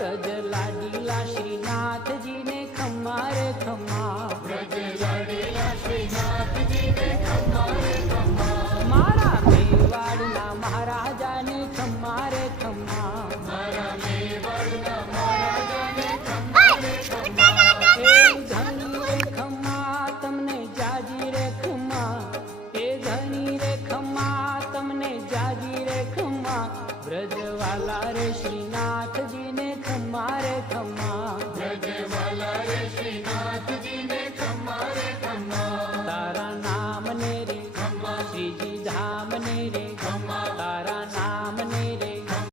વ્રજ લાડીલા શ્રીનાથજીને ખમ્મા રે ખમ્મા, વ્રજ લાડીલા શ્રીનાથજીને ખમ્મા રે ખમ્મા, મારા મેવાડના મહારાજાને ખમ્મા રે ખમ્મા, મારા મેવાડના મહારાજાને ખમ્મા રે ખમ્મા, એ ધણી રે ખમ્મા તમને જાજી રે ખમ્મા, એ ધણી રે ખમ્મા તમને જાજી રે ખમ્મા, વ્રજવાલા રે શ્રીનાથજીને ખમ્મા રે ખમ્મા, વ્રજવાલા રે શ્રીનાથ